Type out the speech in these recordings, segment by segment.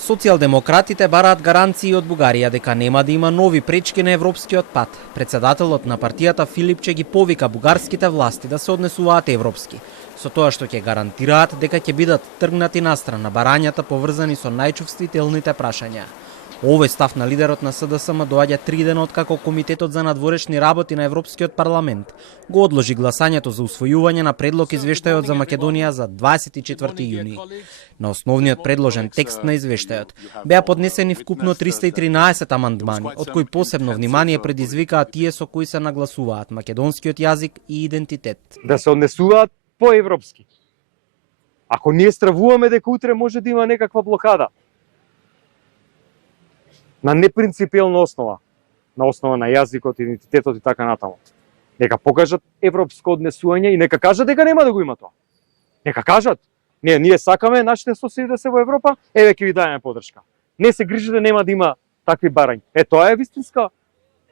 Социјалдемократите бараат гаранции од Бугарија дека нема да има нови пречки на европскиот пат. Председателот на партијата Филипче ги повика бугарските власти да се однесуваат европски, со тоа што ќе гарантираат дека ќе бидат тргнати настрана барањата поврзани со најчувствителните прашања. Овој став на лидерот на СДСМ доаѓа 3 дена откако Комитетот за надворешни работи на Европскиот парламент го одложи гласањето за усвојување на предлог извештајот за Македонија за 24 јуни. На основниот предложен текст на извештајот беа поднесени вкупно 313 амандмани, од кои посебно внимание предизвикаа тие со кои се нагласуваат македонскиот јазик и идентитет. Да се однесуваат по-европски. Ако ние стравуваме дека утре може да има некаква блокада, на непринципиелна основа, на основа на јазикот, идентитетот и така натаму. Нека покажат европско однесување и нека кажат дека нема да го има тоа. Нека кажат. Ние сакаме нашите соседи да се во Европа, еве ќе ви дајаме подршка. Не се грижите, нема да има такви барања. Тоа е вистинска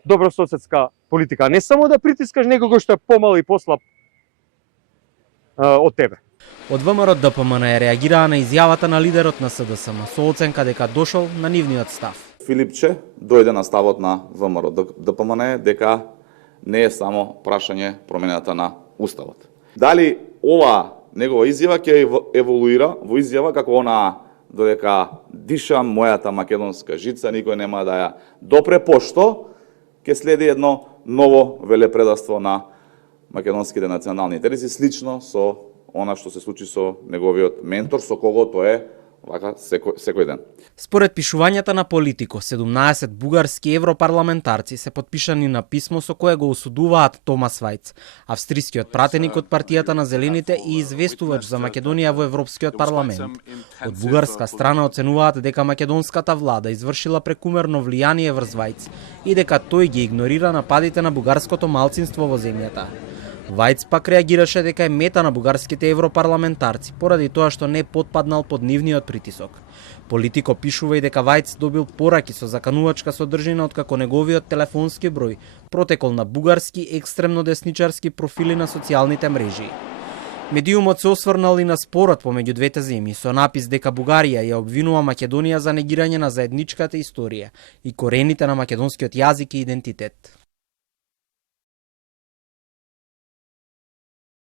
добрососедска политика. Не само да притискаш некого што е помал и послаб од тебе. Од ВМРО ДПМН реагираа на изјавата на лидерот на СДСМ со оценка дека дошол на нивниот став. Филипче дојде на ставот на ВМРО ДПМН дека не е само прашање промената на уставот. Дали ова негова изјава ќе еволуира во изјава како она додека дишам мојата македонска жица, никој нема да ја допре, пошто ќе следи едно ново велепредавство на македонските национални интереси, слично со она што се случи со неговиот ментор, со кого тоа е вака секој ден. Според пишувањата на Политико, 17 бугарски европарламентарци се потпишани на писмо со кое го осудуваат Томас Вајц, австрискиот пратеник од партијата на Зелените и известувач за Македонија во Европскиот парламент. Од бугарска страна оценуваат дека македонската влада извршила прекумерно влијание врз Вајц и дека тој ги игнорира нападите на бугарското малцинство во земјата. Вајц пак реагираше дека е мета на бугарските европарламентарци поради тоа што не потпаднал под нивниот притисок. Политико пишува и дека Вајц добил пораки со заканувачка содржина откако неговиот телефонски број протекол на бугарски екстремно десничарски профили на социјалните мрежи. Медиумот се осврнал и на спорот помеѓу двете земји со напис дека Бугарија ја обвинува Македонија за негирање на заедничката историја и корените на македонскиот јазик и идентитет.